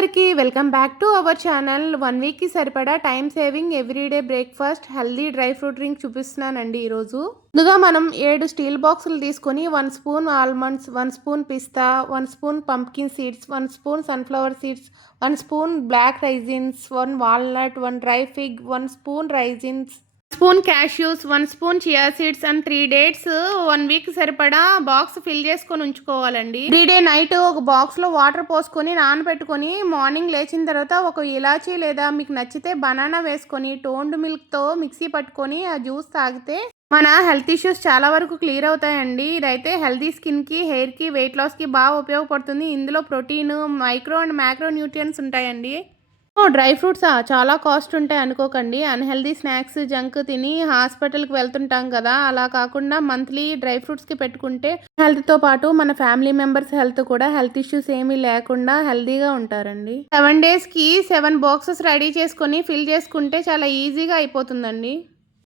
అందరికీ welcome back to our channel. One వీక్కి సరిపడా time saving everyday breakfast healthy dry fruit drink చూపిస్తున్నానండి ఈరోజు. ముందుగా మనం ఏడు స్టీల్ బాక్సులు తీసుకొని one spoon almonds one spoon pista one spoon pumpkin seeds one spoon sunflower seeds one spoon black raisins one walnut one dry fig one spoon raisins spoon cashews one spoon chia seeds and three dates one week సరిపడా box fill చేసుకొని ఉంచుకోవాలండి. Three day night ఒక బాక్స్లో water పోసుకొని నానబెట్టుకొని morning లేచిన తర్వాత ఒక ఇలాచీ లేదా మీకు నచ్చితే బనానా వేసుకొని టోన్డ్ మిల్క్తో మిక్సీ పట్టుకొని ఆ జ్యూస్ తాగితే మన హెల్త్ ఇష్యూస్ చాలా వరకు క్లియర్ అవుతాయండి. ఇదైతే హెల్తీ స్కిన్కి హెయిర్కి వెయిట్ లాస్కి బాగా ఉపయోగపడుతుంది. ఇందులో protein micro and macro nutrients ఉంటాయండి. Dry fruits? చాలా కాస్ట్ ఉంటాయి అనుకోకండి. అన్హెల్దీ స్నాక్స్ జంక్ తిని హాస్పిటల్కి వెళ్తుంటాం కదా. అలా కాకుండా మంత్లీ డ్రై ఫ్రూట్స్కి పెట్టుకుంటే హెల్త్తో పాటు మన ఫ్యామిలీ మెంబర్స్ హెల్త్ కూడా హెల్త్ ఇష్యూస్ ఏమీ లేకుండా హెల్తీగా ఉంటారండి. సెవెన్ డేస్కి సెవెన్ బాక్సెస్ రెడీ చేసుకొని ఫిల్ చేసుకుంటే చాలా ఈజీగా అయిపోతుందండి.